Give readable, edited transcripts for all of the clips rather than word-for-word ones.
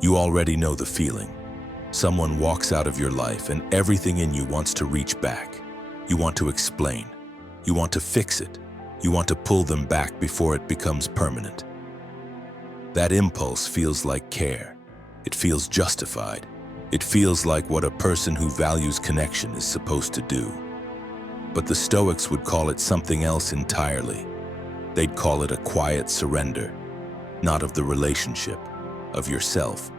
You already know the feeling. Someone walks out of your life and everything in you wants to reach back. You want to explain. You want to fix it. You want to pull them back before it becomes permanent. That impulse feels like care. It feels justified. It feels like what a person who values connection is supposed to do. But the Stoics would call it something else entirely. They'd call it a quiet surrender, not of the relationship, of yourself.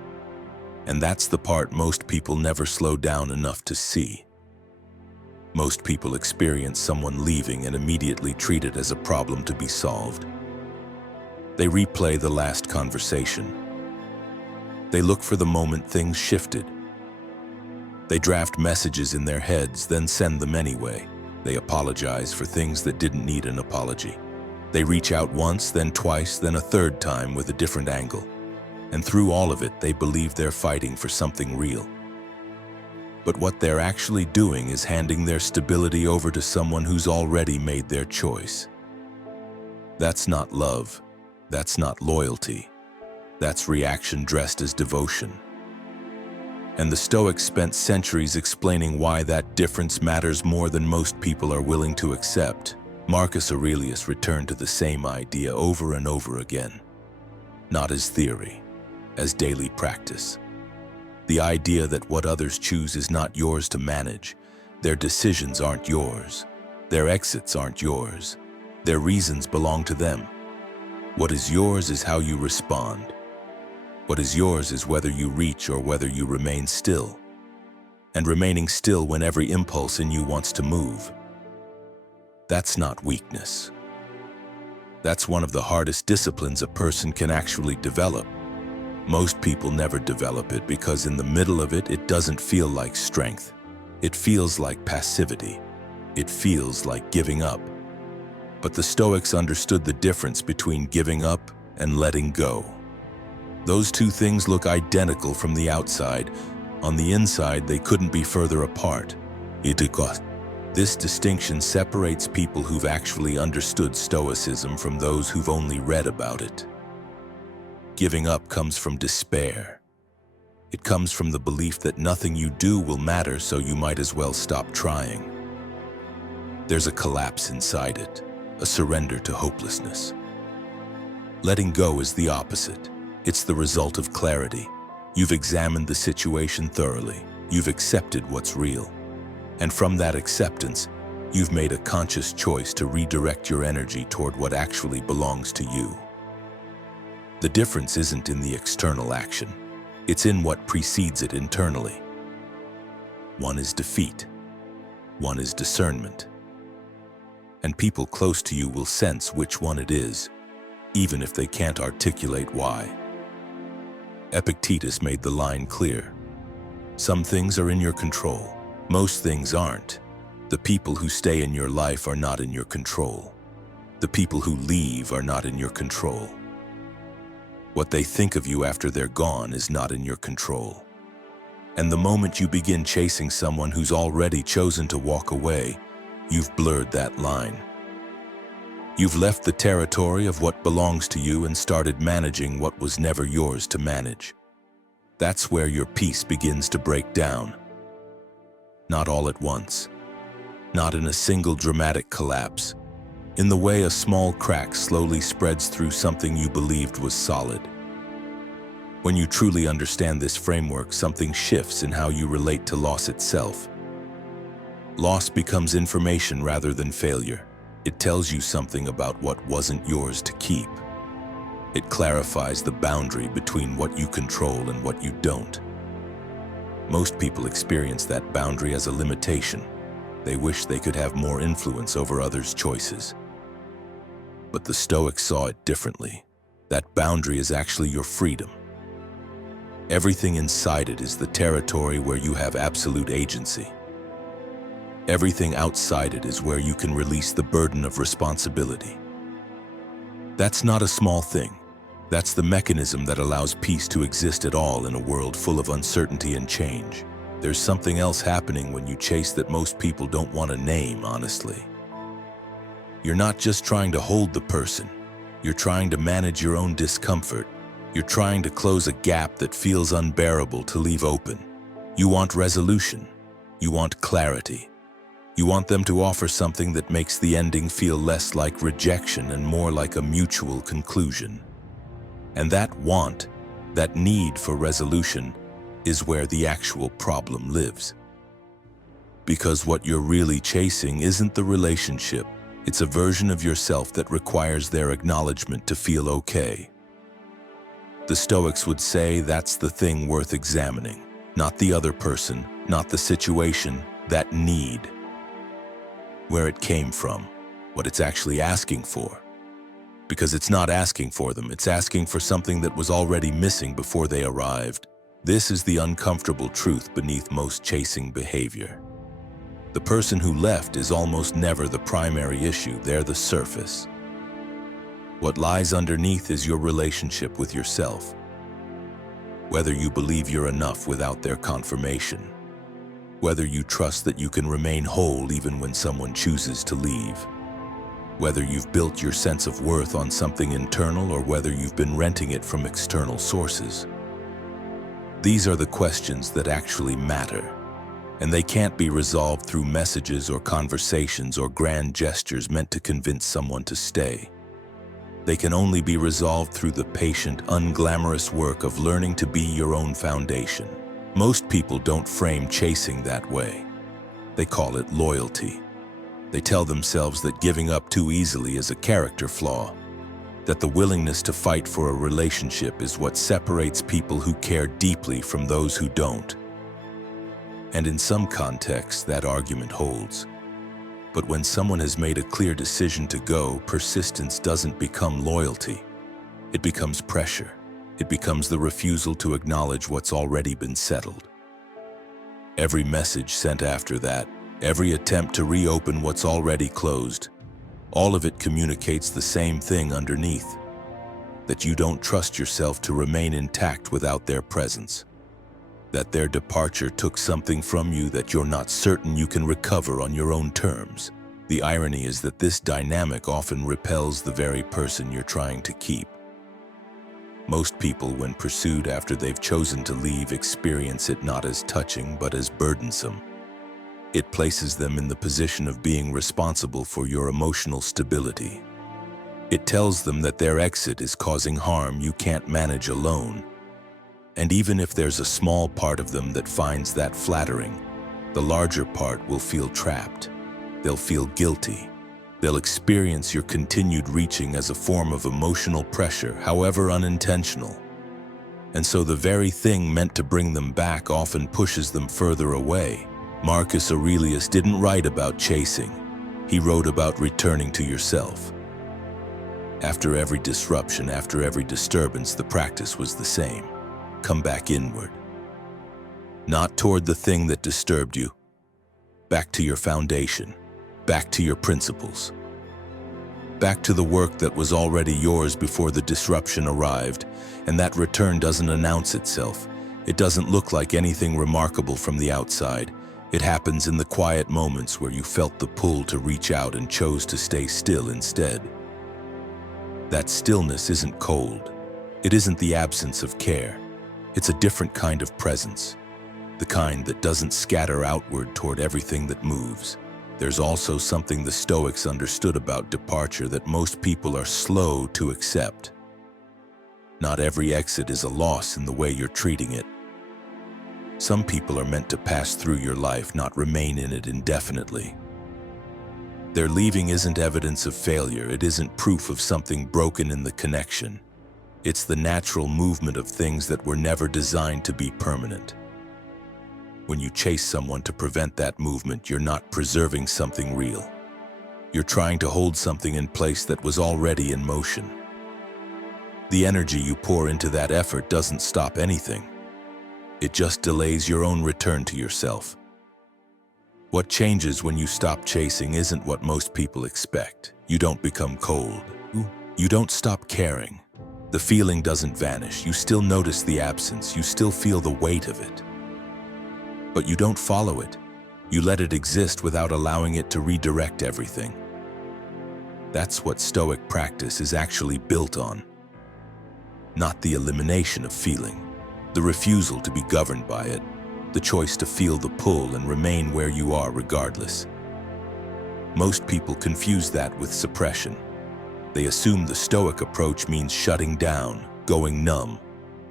And that's the part most people never slow down enough to see. Most people experience someone leaving and immediately treat it as a problem to be solved. They replay the last conversation. They look for the moment things shifted. They draft messages in their heads, then send them anyway. They apologize for things that didn't need an apology. They reach out once, then twice, then a third time with a different angle. And through all of it, they believe they're fighting for something real. But what they're actually doing is handing their stability over to someone who's already made their choice. That's not love. That's not loyalty. That's reaction dressed as devotion. And the Stoics spent centuries explaining why that difference matters more than most people are willing to accept. Marcus Aurelius returned to the same idea over and over again. Not as theory, as daily practice. The idea that what others choose is not yours to manage. Their decisions aren't yours. Their exits aren't yours. Their reasons belong to them. What is yours is how you respond. What is yours is whether you reach or whether you remain still. And remaining still when every impulse in you wants to move. That's not weakness. That's one of the hardest disciplines a person can actually develop. Most people never develop it because in the middle of it, it doesn't feel like strength. It feels like passivity. It feels like giving up. But the Stoics understood the difference between giving up and letting go. Those two things look identical from the outside. On the inside, they couldn't be further apart. This distinction separates people who've actually understood Stoicism from those who've only read about it. Giving up comes from despair. It comes from the belief that nothing you do will matter, so you might as well stop trying. There's a collapse inside it, a surrender to hopelessness. Letting go is the opposite. It's the result of clarity. You've examined the situation thoroughly. You've accepted what's real. And from that acceptance, you've made a conscious choice to redirect your energy toward what actually belongs to you. The difference isn't in the external action. It's in what precedes it internally. One is defeat. One is discernment. And people close to you will sense which one it is, even if they can't articulate why. Epictetus made the line clear. Some things are in your control. Most things aren't. The people who stay in your life are not in your control. The people who leave are not in your control. What they think of you after they're gone is not in your control. And the moment you begin chasing someone who's already chosen to walk away, you've blurred that line. You've left the territory of what belongs to you and started managing what was never yours to manage. That's where your peace begins to break down. Not all at once. Not in a single dramatic collapse. In the way a small crack slowly spreads through something you believed was solid. When you truly understand this framework, something shifts in how you relate to loss itself. Loss becomes information rather than failure. It tells you something about what wasn't yours to keep. It clarifies the boundary between what you control and what you don't. Most people experience that boundary as a limitation. They wish they could have more influence over others' choices. But the Stoics saw it differently. That boundary is actually your freedom. Everything inside it is the territory where you have absolute agency. Everything outside it is where you can release the burden of responsibility. That's not a small thing. That's the mechanism that allows peace to exist at all in a world full of uncertainty and change. There's something else happening when you chase that most people don't want to name, honestly. You're not just trying to hold the person. You're trying to manage your own discomfort, You're trying to close a gap that feels unbearable to leave open. You want resolution. You want clarity. You want them to offer something that makes the ending feel less like rejection and more like a mutual conclusion. And that want, that need for resolution, is where the actual problem lives. Because what you're really chasing isn't the relationship, it's a version of yourself that requires their acknowledgement to feel okay. The Stoics would say that's the thing worth examining, not the other person, not the situation, that need. Where it came from, what it's actually asking for. Because it's not asking for them, it's asking for something that was already missing before they arrived. This is the uncomfortable truth beneath most chasing behavior. The person who left is almost never the primary issue, they're the surface. What lies underneath is your relationship with yourself. Whether you believe you're enough without their confirmation. Whether you trust that you can remain whole even when someone chooses to leave. Whether you've built your sense of worth on something internal or whether you've been renting it from external sources. These are the questions that actually matter. And they can't be resolved through messages or conversations or grand gestures meant to convince someone to stay. They can only be resolved through the patient, unglamorous work of learning to be your own foundation. Most people don't frame chasing that way. They call it loyalty. They tell themselves that giving up too easily is a character flaw, that the willingness to fight for a relationship is what separates people who care deeply from those who don't. And in some contexts, that argument holds. But when someone has made a clear decision to go, persistence doesn't become loyalty. It becomes pressure. It becomes the refusal to acknowledge what's already been settled. Every message sent after that, every attempt to reopen what's already closed, all of it communicates the same thing underneath, that you don't trust yourself to remain intact without their presence. That their departure took something from you that you're not certain you can recover on your own terms. The irony is that this dynamic often repels the very person you're trying to keep. Most people, when pursued after they've chosen to leave, experience it not as touching but as burdensome. It places them in the position of being responsible for your emotional stability. It tells them that their exit is causing harm you can't manage alone. And even if there's a small part of them that finds that flattering, the larger part will feel trapped. They'll feel guilty. They'll experience your continued reaching as a form of emotional pressure, however unintentional. And so the very thing meant to bring them back often pushes them further away. Marcus Aurelius didn't write about chasing. He wrote about returning to yourself. After every disruption, after every disturbance, the practice was the same. Come back inward. Not toward the thing that disturbed you. Back to your foundation. Back to your principles. Back to the work that was already yours before the disruption arrived, and that return doesn't announce itself. It doesn't look like anything remarkable from the outside. It happens in the quiet moments where you felt the pull to reach out and chose to stay still instead. That stillness isn't cold. It isn't the absence of care. It's a different kind of presence, the kind that doesn't scatter outward toward everything that moves. There's also something the Stoics understood about departure that most people are slow to accept. Not every exit is a loss in the way you're treating it. Some people are meant to pass through your life, not remain in it indefinitely. Their leaving isn't evidence of failure. It isn't proof of something broken in the connection. It's the natural movement of things that were never designed to be permanent. When you chase someone to prevent that movement, you're not preserving something real. You're trying to hold something in place that was already in motion. The energy you pour into that effort doesn't stop anything. It just delays your own return to yourself. What changes when you stop chasing isn't what most people expect. You don't become cold. You don't stop caring. The feeling doesn't vanish. You still notice the absence. You still feel the weight of it. But you don't follow it. You let it exist without allowing it to redirect everything. That's what Stoic practice is actually built on. not the elimination of feeling, the refusal to be governed by it, the choice to feel the pull and remain where you are regardless. Most people confuse that with suppression. They assume the Stoic approach means shutting down, going numb,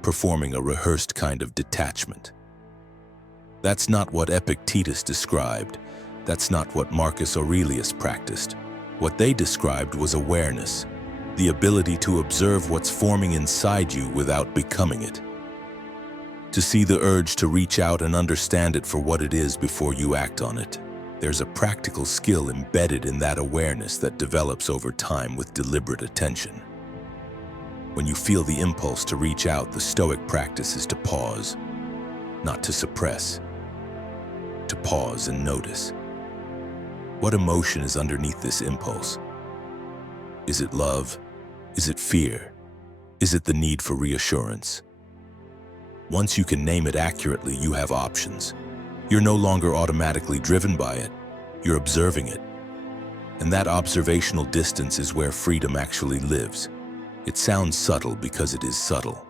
performing a rehearsed kind of detachment. That's not what Epictetus described. That's not what Marcus Aurelius practiced. What they described was awareness, the ability to observe what's forming inside you without becoming it. To see the urge to reach out and understand it for what it is before you act on it. There's a practical skill embedded in that awareness that develops over time with deliberate attention. When you feel the impulse to reach out, the Stoic practice is to pause, not to suppress, to pause and notice. What emotion is underneath this impulse? Is it love? Is it fear? Is it the need for reassurance? Once you can name it accurately, you have options. You're no longer automatically driven by it. You're observing it. And that observational distance is where freedom actually lives. It sounds subtle because it is subtle.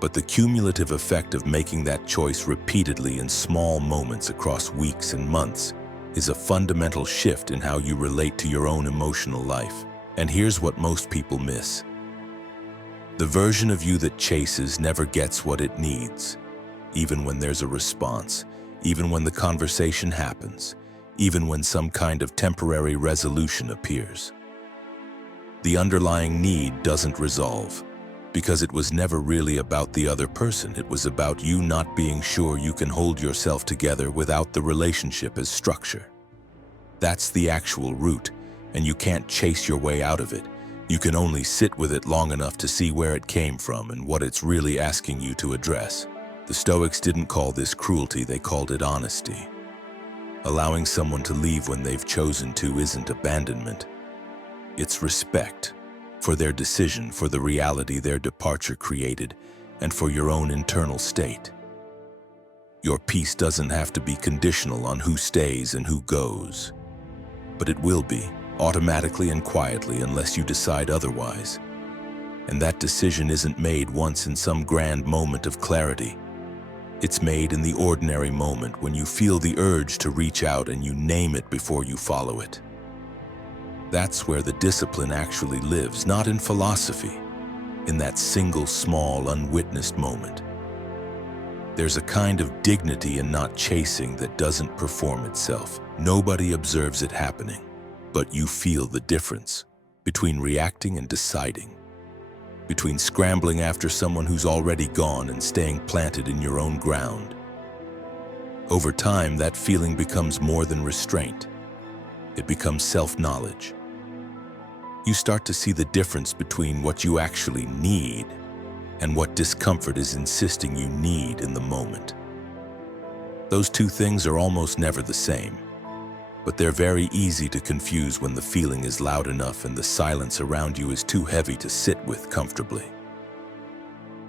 But the cumulative effect of making that choice repeatedly in small moments across weeks and months is a fundamental shift in how you relate to your own emotional life. And here's what most people miss. The version of you that chases never gets what it needs, even when there's a response, even when the conversation happens, even when some kind of temporary resolution appears. The underlying need doesn't resolve, because it was never really about the other person. It was about you not being sure you can hold yourself together without the relationship as structure. That's the actual root, and you can't chase your way out of it. You can only sit with it long enough to see where it came from and what it's really asking you to address. The Stoics didn't call this cruelty, they called it honesty. Allowing someone to leave when they've chosen to isn't abandonment. It's respect for their decision, for the reality their departure created, and for your own internal state. Your peace doesn't have to be conditional on who stays and who goes, but it will be, automatically and quietly, unless you decide otherwise. And that decision isn't made once in some grand moment of clarity. It's made in the ordinary moment when you feel the urge to reach out and you name it before you follow it. That's where the discipline actually lives, not in philosophy, in that single, small, unwitnessed moment. There's a kind of dignity in not chasing that doesn't perform itself. Nobody observes it happening, but you feel the difference between reacting and deciding, between scrambling after someone who's already gone and staying planted in your own ground. Over time, that feeling becomes more than restraint. It becomes self-knowledge. You start to see the difference between what you actually need and what discomfort is insisting you need in the moment. Those two things are almost never the same, but they're very easy to confuse when the feeling is loud enough and the silence around you is too heavy to sit with comfortably.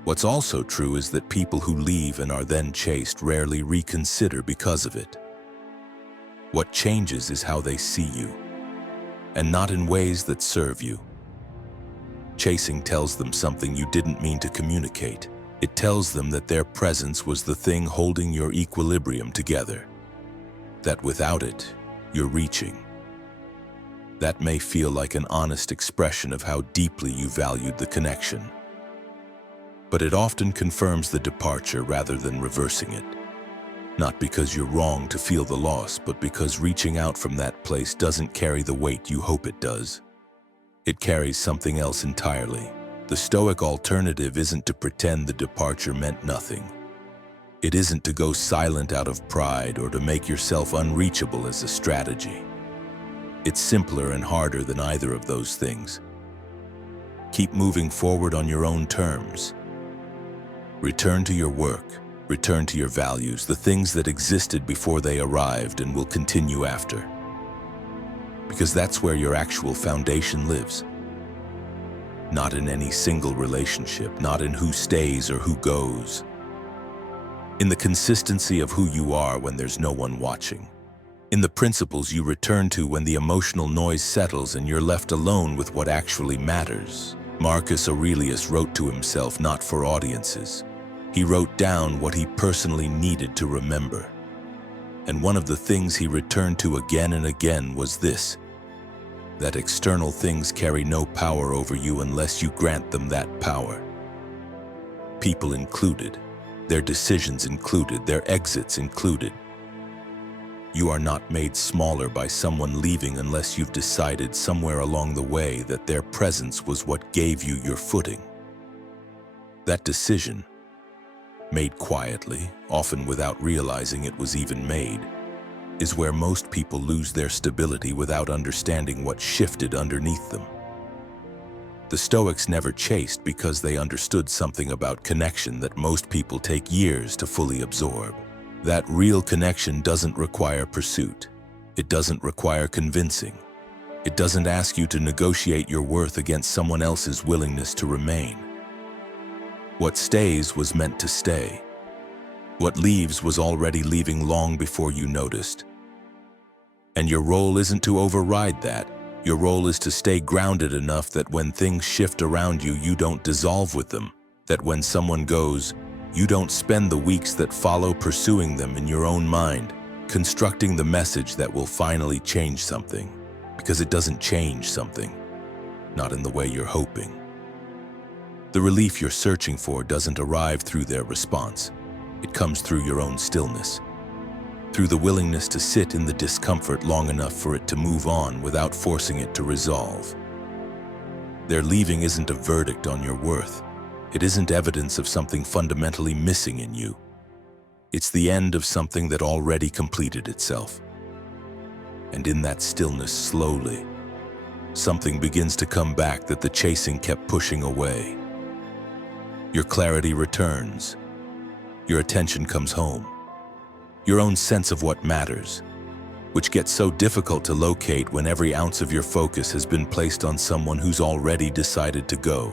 What's also true is that people who leave and are then chased rarely reconsider because of it. What changes is how they see you, and not in ways that serve you. Chasing tells them something you didn't mean to communicate. It tells them that their presence was the thing holding your equilibrium together, that without it, you're reaching. That may feel like an honest expression of how deeply you valued the connection, but it often confirms the departure rather than reversing it. Not because you're wrong to feel the loss, but because reaching out from that place doesn't carry the weight you hope it does. It carries something else entirely. The Stoic alternative isn't to pretend the departure meant nothing. It isn't to go silent out of pride or to make yourself unreachable as a strategy. It's simpler and harder than either of those things. Keep moving forward on your own terms. Return to your work. Return to your values, the things that existed before they arrived and will continue after. Because that's where your actual foundation lives. Not in any single relationship, not in who stays or who goes. In the consistency of who you are when there's no one watching. In the principles you return to when the emotional noise settles and you're left alone with what actually matters. Marcus Aurelius wrote to himself not for audiences. He wrote down what he personally needed to remember. And one of the things he returned to again and again was this: that external things carry no power over you unless you grant them that power. People included, their decisions included, their exits included. You are not made smaller by someone leaving unless you've decided somewhere along the way that their presence was what gave you your footing. That decision, made quietly, often without realizing it was even made, is where most people lose their stability without understanding what shifted underneath them. The Stoics never chased because they understood something about connection that most people take years to fully absorb. That real connection doesn't require pursuit. It doesn't require convincing. It doesn't ask you to negotiate your worth against someone else's willingness to remain. What stays was meant to stay. What leaves was already leaving long before you noticed. And your role isn't to override that. Your role is to stay grounded enough that when things shift around you, you don't dissolve with them. That when someone goes, you don't spend the weeks that follow pursuing them in your own mind, constructing the message that will finally change something. Because it doesn't change something, not in the way you're hoping. The relief you're searching for doesn't arrive through their response. It comes through your own stillness, through the willingness to sit in the discomfort long enough for it to move on without forcing it to resolve. Their leaving isn't a verdict on your worth. It isn't evidence of something fundamentally missing in you. It's the end of something that already completed itself. And in that stillness, slowly, something begins to come back that the chasing kept pushing away. Your clarity returns. Your attention comes home. Your own sense of what matters, which gets so difficult to locate when every ounce of your focus has been placed on someone who's already decided to go.